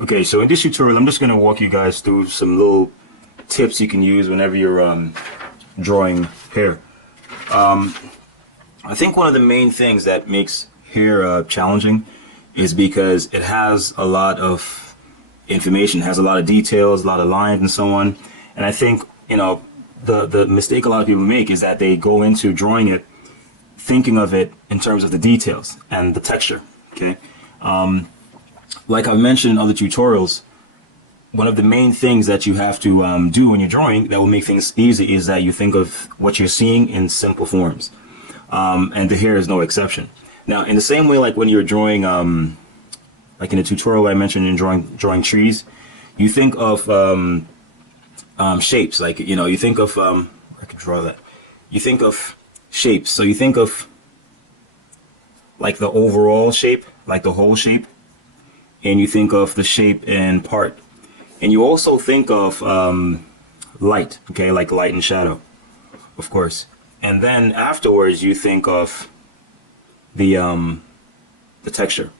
Okay, so in this tutorial, I'm just going to walk you guys through some little tips you can use whenever you're drawing hair. I think one of the main things that makes hair challenging is because it has a lot of information, has a lot of details, a lot of lines and so on. And I think, the mistake a lot of people make is that they go into drawing it thinking of it in terms of the details and the texture, okay? Like I've mentioned in other tutorials, one of the main things that you have to do when you're drawing that will make things easy is that you think of what you're seeing in simple forms. And the hair is no exception. Now, in the same way, like when you're drawing, like in the tutorial I mentioned in drawing trees, you think of shapes. Like, you think of, I could draw that. You think of shapes. So you think of like the overall shape, like the whole shape, and you think of the shape in part. And you also think of light, okay, like light and shadow, of course. And then afterwards, you think of the texture,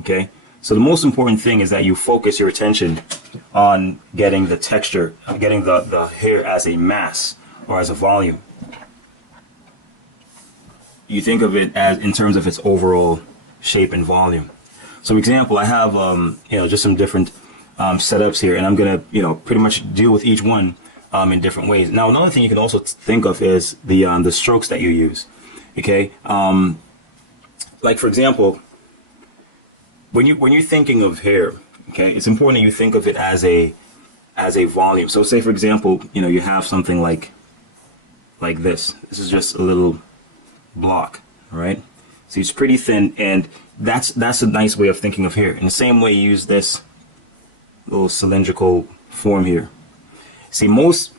okay? So the most important thing is that you focus your attention on getting the texture, getting the hair as a mass or as a volume. You think of it as in terms of its overall shape and volume. So for example, I have, just some different setups here, and I'm going to, pretty much deal with each one in different ways. Now, another thing you can also think of is the strokes that you use, okay? Like, for example, when you're thinking of hair, okay, it's important that you think of it as a volume. So say, for example, you have something like this. This is just a little block, all right? So it's pretty thin, and that's a nice way of thinking of hair. In the same way, use this little cylindrical form here. See, most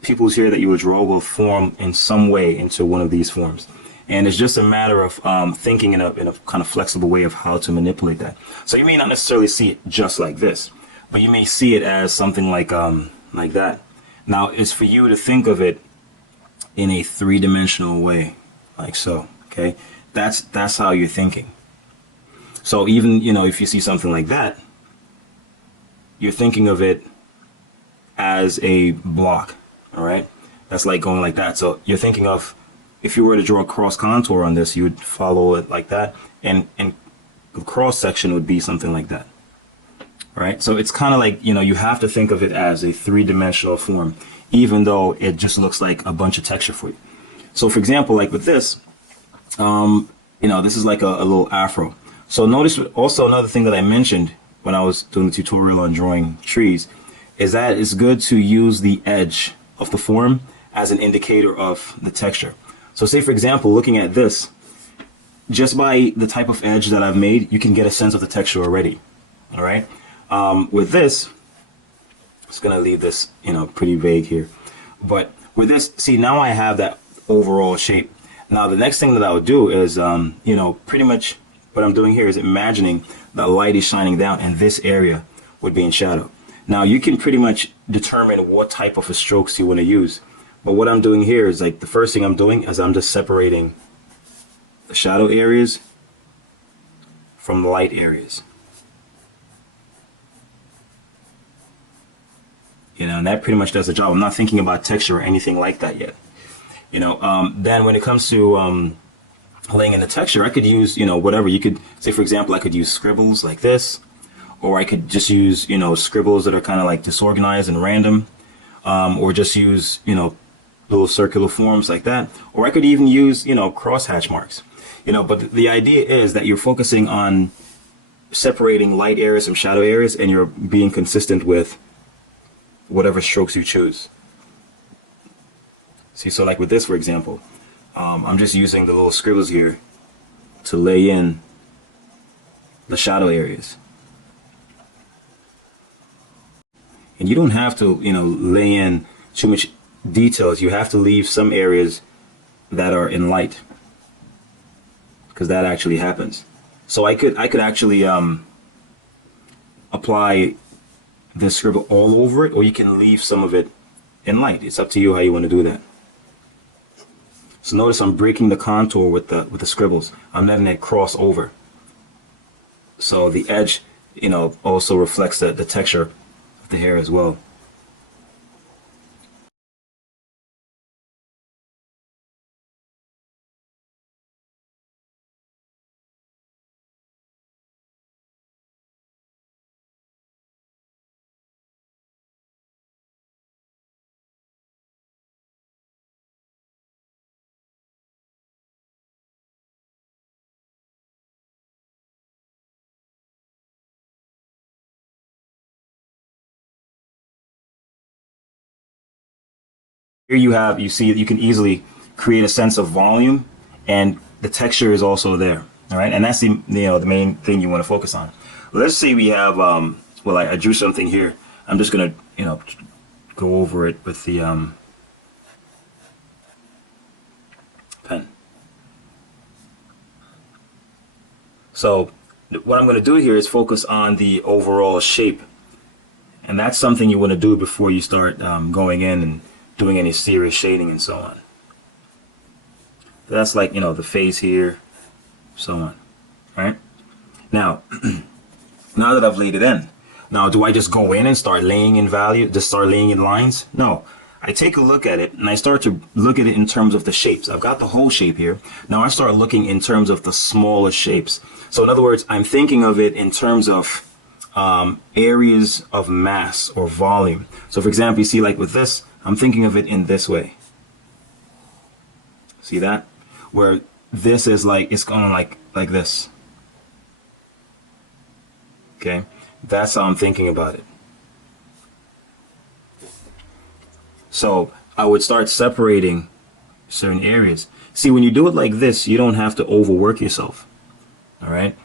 people's hair that you would draw will form in some way into one of these forms, and it's just a matter of thinking in a kind of flexible way of how to manipulate that. So you may not necessarily see it just like this, but you may see it as something like that. Now, it's for you to think of it in a three-dimensional way, like so. Okay, that's how you're thinking. So even, if you see something like that, you're thinking of it as a block, all right? That's like going like that. So you're thinking of, if you were to draw a cross contour on this, you would follow it like that, and the cross section would be something like that, all right? So it's kind of like, you have to think of it as a three-dimensional form, even though it just looks like a bunch of texture for you. So for example, like with this, this is like a little afro. So notice also another thing that I mentioned when I was doing the tutorial on drawing trees is that it's good to use the edge of the form as an indicator of the texture. So say, for example, looking at this, just by the type of edge that I've made, you can get a sense of the texture already, all right? With this, I'm just gonna leave this, pretty vague here. But with this, see, now I have that overall shape. Now, the next thing that I would do is, pretty much what I'm doing here is imagining that light is shining down and this area would be in shadow. Now, you can pretty much determine what type of strokes you want to use. But what I'm doing here is, like, the first thing I'm doing is I'm just separating the shadow areas from the light areas. And that pretty much does the job. I'm not thinking about texture or anything like that yet. Then when it comes to laying in the texture, I could use, whatever. You could say, for example, I could use scribbles like this, or I could just use, scribbles that are kind of like disorganized and random, or just use, little circular forms like that, or I could even use, crosshatch marks, but the idea is that you're focusing on separating light areas from shadow areas, and you're being consistent with whatever strokes you choose. See, so like with this, for example, I'm just using the little scribbles here to lay in the shadow areas. And you don't have to, lay in too much details. You have to leave some areas that are in light, because that actually happens. So I could actually apply this scribble all over it, or you can leave some of it in light. It's up to you how you want to do that. So notice I'm breaking the contour with the scribbles. I'm letting it cross over. So the edge also reflects the texture of the hair as well. Here you see you can easily create a sense of volume, and the texture is also there. All right, and that's the main thing you want to focus on. Let's say we have well, I drew something here. I'm just gonna go over it with the pen. So what I'm going to do here is focus on the overall shape, and that's something you want to do before you start going in and doing any serious shading and so on. That's like the face here, so on. Right now, now that I've laid it in, now do I just go in and start laying in value, just start laying in lines? No, I take a look at it and I start to look at it in terms of the shapes. I've got the whole shape here. Now I start looking in terms of the smaller shapes. So in other words, I'm thinking of it in terms of areas of mass or volume. So for example, you see like with this, I'm thinking of it in this way. See that? Where this is like, it's going like this. Okay, that's how I'm thinking about it. So I would start separating certain areas. See, when you do it like this, you don't have to overwork yourself. All right.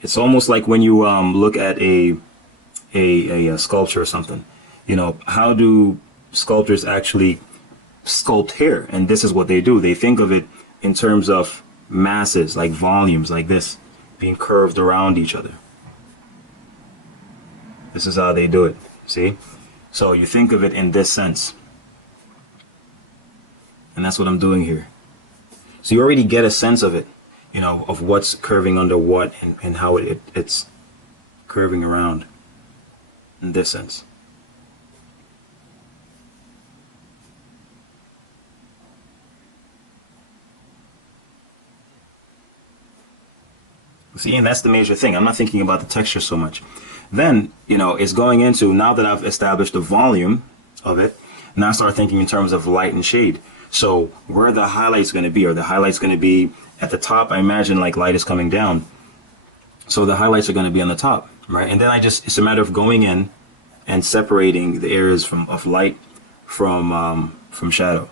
It's almost like when you look at a sculpture or something. How do sculptors actually sculpt hair? And this is what they do. They think of it in terms of masses, like volumes, like this, being curved around each other. This is how they do it. See? So you think of it in this sense. And that's what I'm doing here. So you already get a sense of it, of what's curving under what, and how it's curving around in this sense. See, and that's the major thing. I'm not thinking about the texture so much. Then, it's going into, now that I've established the volume of it, now I start thinking in terms of light and shade. So where are the highlights going to be? Are the highlights going to be at the top? I imagine like light is coming down. So the highlights are going to be on the top, right? And then it's a matter of going in and separating the areas of light from shadow.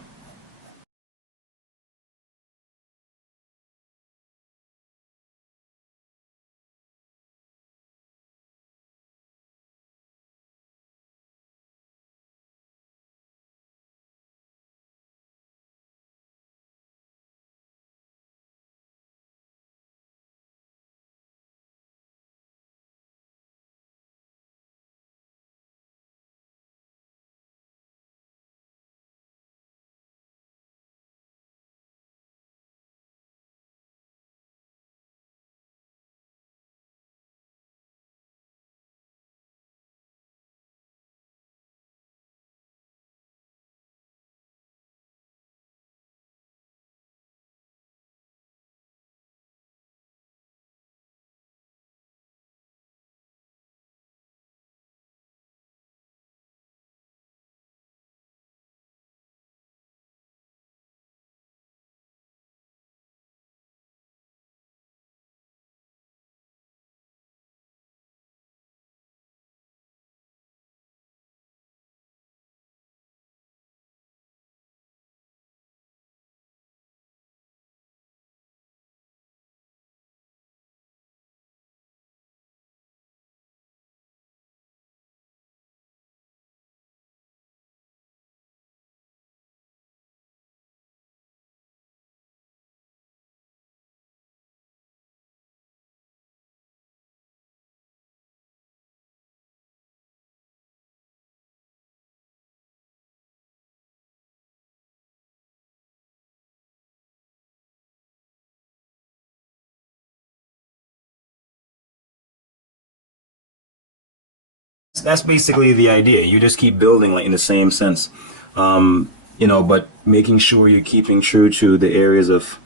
That's basically the idea. You just keep building like in the same sense, but making sure you're keeping true to the areas of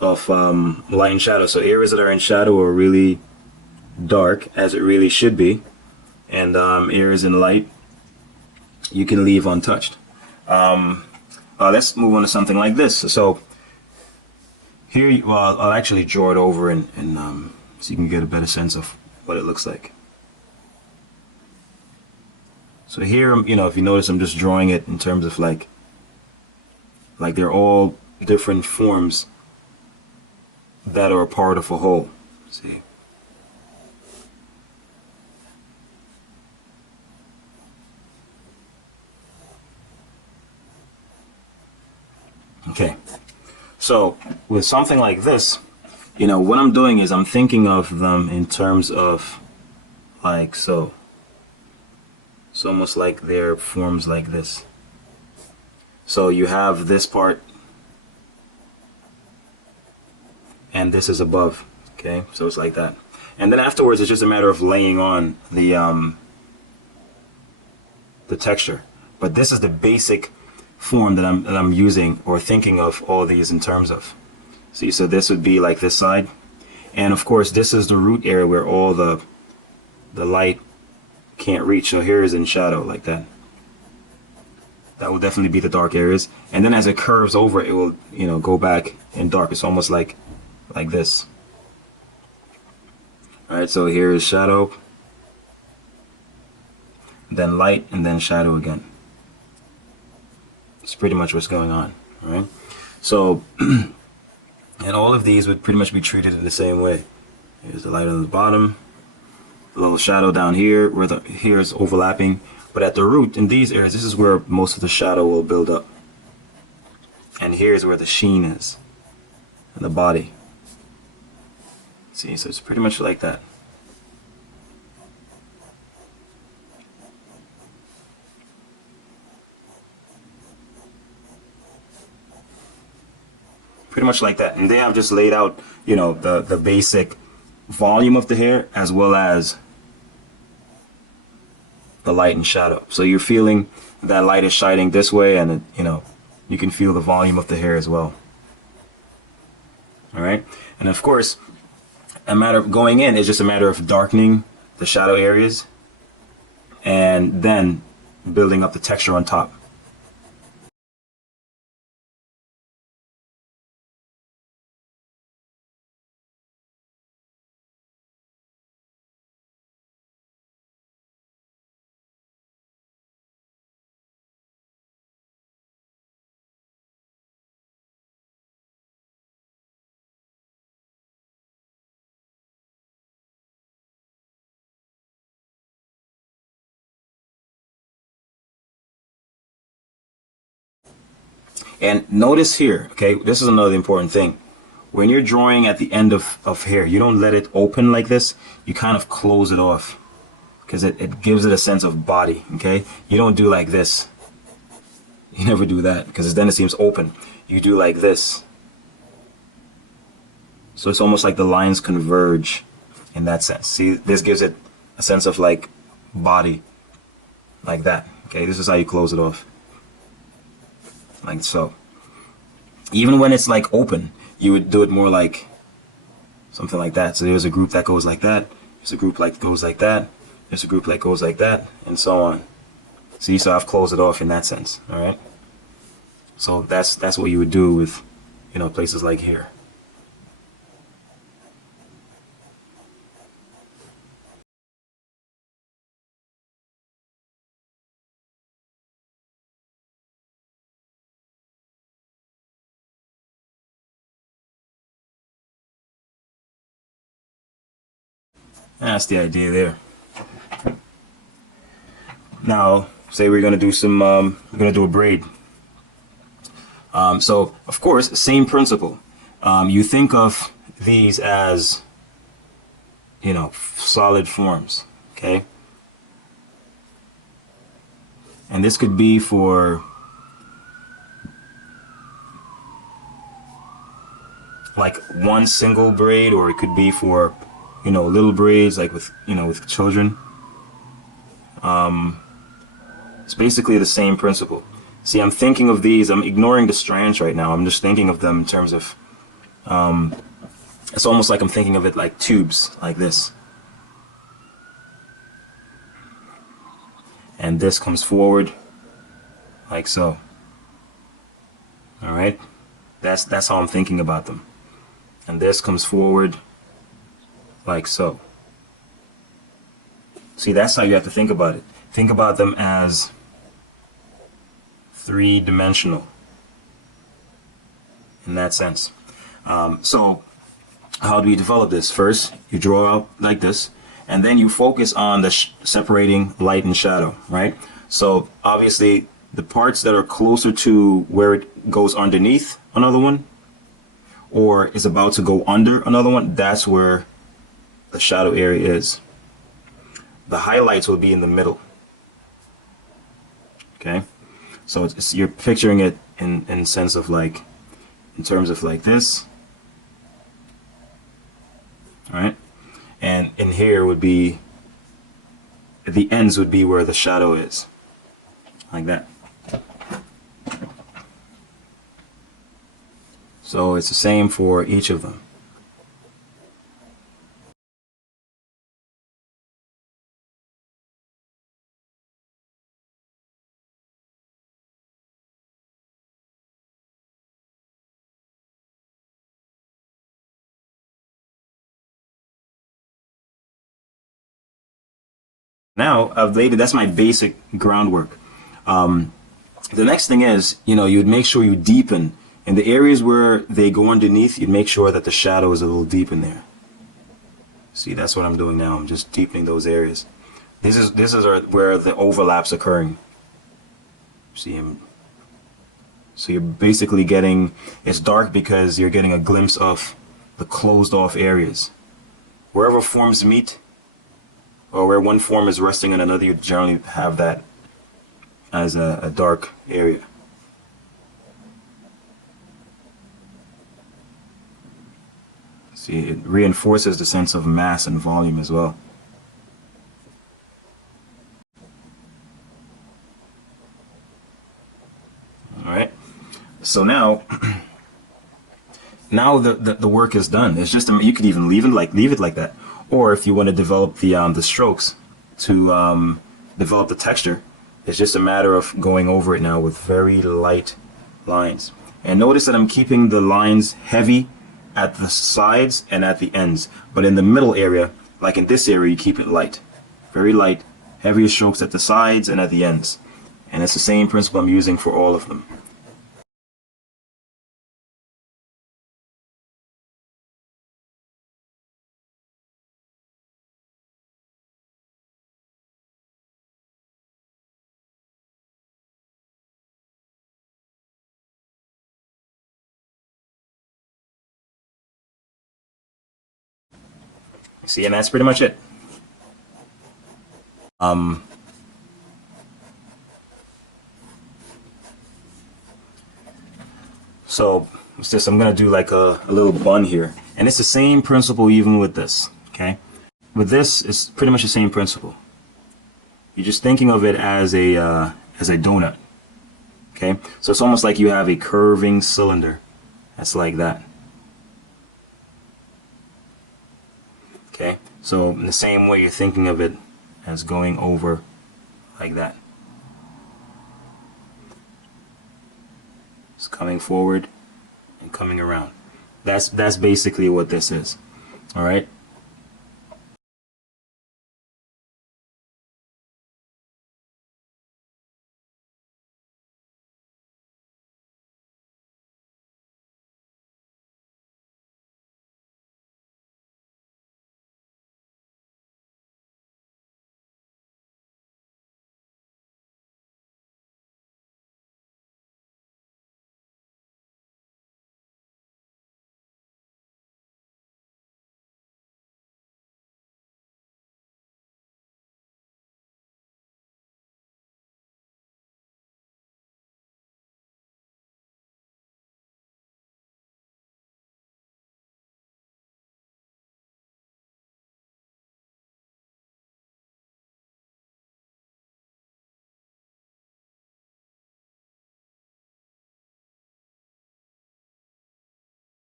light and shadow. So areas that are in shadow are really dark, as it really should be, and areas in light you can leave untouched. Let's move on to something like this. So here, well, I'll actually draw it over and so you can get a better sense of what it looks like. So here, if you notice, I'm just drawing it in terms of like they're all different forms that are a part of a whole. See? Okay. So with something like this, what I'm doing is I'm thinking of them in terms of like so. It's almost like they're forms like this. So you have this part, and this is above. Okay, so it's like that. And then afterwards, it's just a matter of laying on the texture. But this is the basic form that I'm using or thinking of all these in terms of. See, so this would be like this side, and of course, this is the root area where all the light can't reach. So here is in shadow like that. That will definitely be the dark areas, and then as it curves over, it will go back in dark. It's almost like this. All right, so here is shadow, then light, and then shadow again. It's pretty much what's going on. All right, so and all of these would pretty much be treated in the same way. Here's the light on the bottom, a little shadow down here where here is overlapping, but at the root in these areas, this is where most of the shadow will build up, and here's where the sheen is in the body. See, so it's pretty much like that. Pretty much like that. And there I've just laid out, the basic volume of the hair as well as the light and shadow. So you're feeling that light is shining this way, and you can feel the volume of the hair as well. All right. And of course, a matter of going in is just a matter of darkening the shadow areas and then building up the texture on top. And notice here, okay, this is another important thing. When you're drawing at the end of hair, you don't let it open like this. You kind of close it off because it gives it a sense of body, okay? You don't do like this. You never do that because then it seems open. You do like this. So it's almost like the lines converge in that sense. See, this gives it a sense of like body, like that, okay? This is how you close it off. Like so. Even when it's like open, you would do it more like something like that. So there's a group that goes like that. There's a group like goes like that. There's a group that goes like that, and so on. See, so I've closed it off in that sense. All right. So that's what you would do with, places like here. That's the idea there. Now, say we're gonna do we're gonna do a braid. So of course, same principle. You think of these as, solid forms, okay? And this could be for like one single braid, or it could be for, little braids like with, with children. It's basically the same principle. See, I'm thinking of these, I'm ignoring the strands right now. I'm just thinking of them in terms of, it's almost like I'm thinking of it like tubes, like this. And this comes forward, like so. All right? That's how I'm thinking about them. And this comes forward, like so. See, that's how you have to think about it. Think about them as three-dimensional in that sense. So how do we develop this? First, you draw out like this, and then you focus on the separating light and shadow, right? So obviously, the parts that are closer to where it goes underneath another one, or is about to go under another one, that's where the shadow area is. The highlights will be in the middle. Okay, so you're picturing it in sense of like, in terms of like this. All right, and in here would be, the ends would be where the shadow is, like that. So it's the same for each of them. Now I've laid it, that's my basic groundwork. The next thing is, you'd make sure you deepen in the areas where they go underneath. You'd make sure that the shadow is a little deep in there. See, that's what I'm doing now. I'm just deepening those areas. This is where the overlap's occurring. See, so you're basically getting, it's dark because you're getting a glimpse of the closed off areas. Wherever forms meet, or where one form is resting on another, you generally have that as a dark area. See, it reinforces the sense of mass and volume as well. All right. So now, now the work is done. It's just, you could even leave it like that, or if you want to develop the strokes to develop the texture, it's just a matter of going over it now with very light lines. And notice that I'm keeping the lines heavy at the sides and at the ends, but in the middle area, like in this area, you keep it light, very light, heavier strokes at the sides and at the ends. And it's the same principle I'm using for all of them. See, and that's pretty much it. So what's this? I'm gonna do like a little bun here, and it's the same principle even with this. Okay, with this, it's pretty much the same principle. You're just thinking of it as a donut. Okay, so it's almost like you have a curving cylinder that's like that. Okay, so in the same way, you're thinking of it as going over like that. It's coming forward and coming around. That's basically what this is. All right.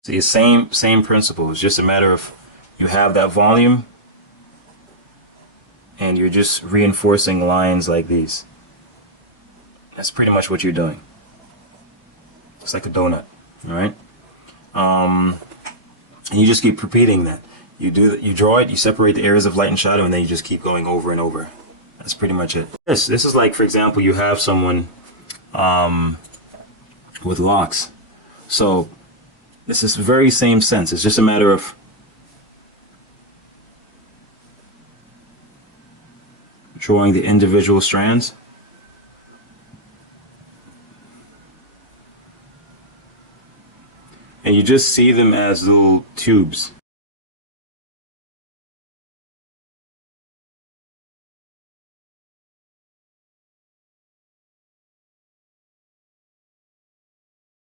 See, same principle. It's just a matter of you have that volume and you're just reinforcing lines like these. That's pretty much what you're doing. It's like a donut, all right? And you just keep repeating that. You draw it, you separate the areas of light and shadow, and then you just keep going over and over. That's pretty much it. This is like, for example, you have someone with locks. So this is the very same sense. It's just a matter of drawing the individual strands. And you just see them as little tubes.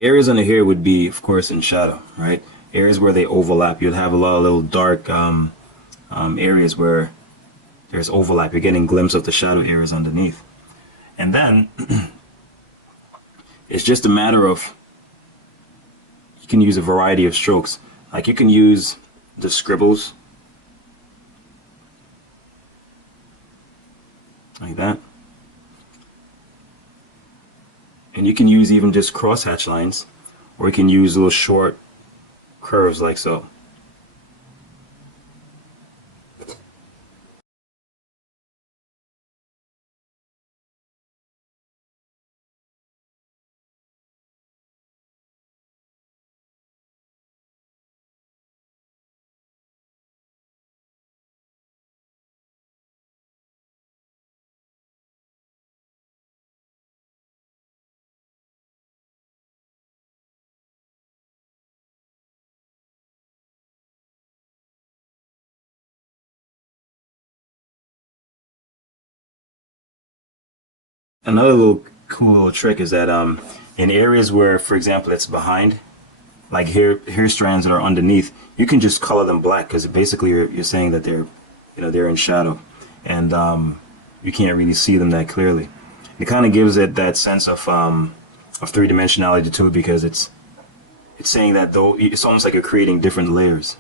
Areas under here would be, of course, in shadow, right? Areas where they overlap. You'd have a lot of little dark areas where there's overlap. You're getting a glimpse of the shadow areas underneath. And then it's just a matter of, you can use a variety of strokes. Like you can use the scribbles, like that. And you can use even just crosshatch lines, or you can use little short curves like so. Another little cool little trick is that in areas where, for example, it's behind, like here strands that are underneath, you can just color them black because basically you're saying that they're in shadow, and you can't really see them that clearly. It kind of gives it that sense of three-dimensionality to it, because it's saying that though it's almost like you're creating different layers.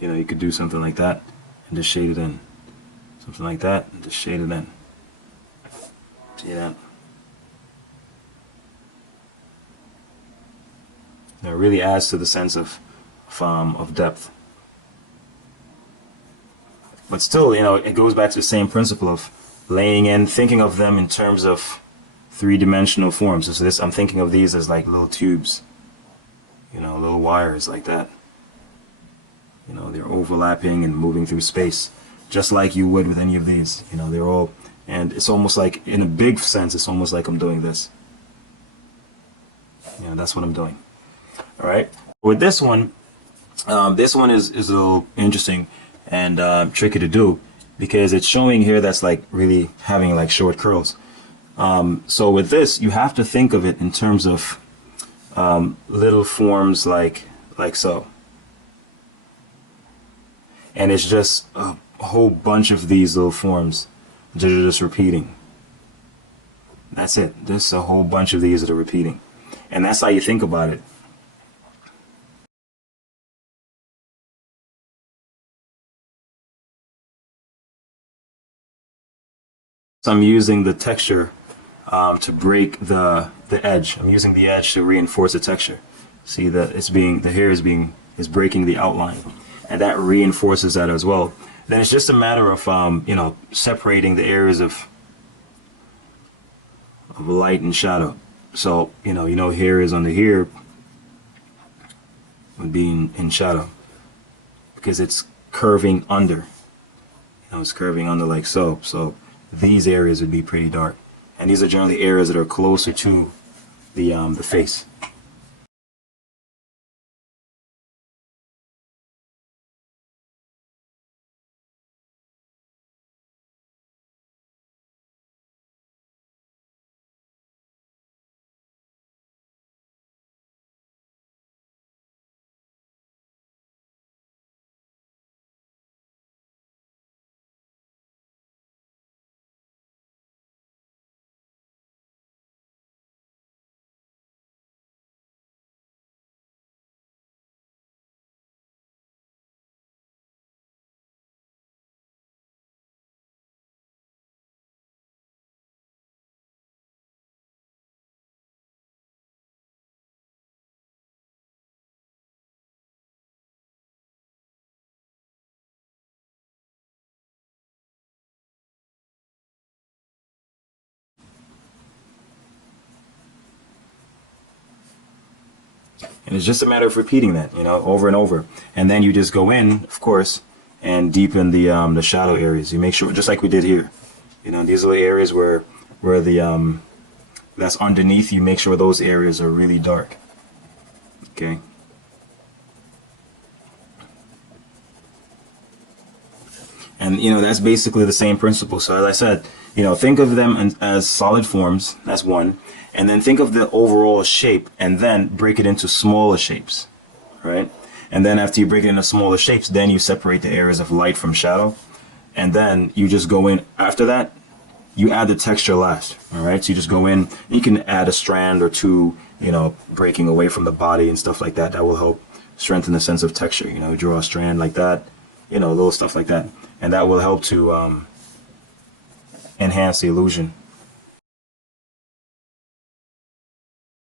You know, you could do something like that and just shade it in. Something like that and just shade it in. See that? Now it really adds to the sense of depth. But still, you know, it goes back to the same principle of laying in, thinking of them in terms of three-dimensional forms. So this, I'm thinking of these as like little tubes, you know, little wires like that. You know, they're overlapping and moving through space, just like you would with any of these. You know, they're all, and it's almost like, in a big sense, it's almost like I'm doing this. You know, that's what I'm doing. All right. With this one is a little interesting and tricky to do, because it's showing here that's like really having like short curls. So with this, you have to think of it in terms of little forms like so. And it's just a whole bunch of these little forms that are just repeating. That's it. There's a whole bunch of these that are repeating. And that's how you think about it. So I'm using the texture to break the edge. I'm using the edge to reinforce the texture. See that the hair is breaking the outline, and that reinforces that as well. Then it's just a matter of you know, separating the areas of light and shadow. So you know hair is under here would be in shadow, because it's curving under. You know, it's curving under like so. So these areas would be pretty dark, and these are generally areas that are closer to the face. And it's just a matter of repeating that, you know, over and over. And then you just go in, of course, and deepen the shadow areas. You make sure, just like we did here, you know, these are the areas where the that's underneath. You make sure those areas are really dark. Okay. And you know, that's basically the same principle. So as I said, you know, think of them as solid forms. That's one. And then think of the overall shape, and then break it into smaller shapes, right? And then after you break it into smaller shapes, then you separate the areas of light from shadow. And then you just go in after that, you add the texture last, all right? So you just go in, you can add a strand or two, you know, breaking away from the body and stuff like that. That will help strengthen the sense of texture. You know, draw a strand like that, you know, little stuff like that. And that will help to enhance the illusion.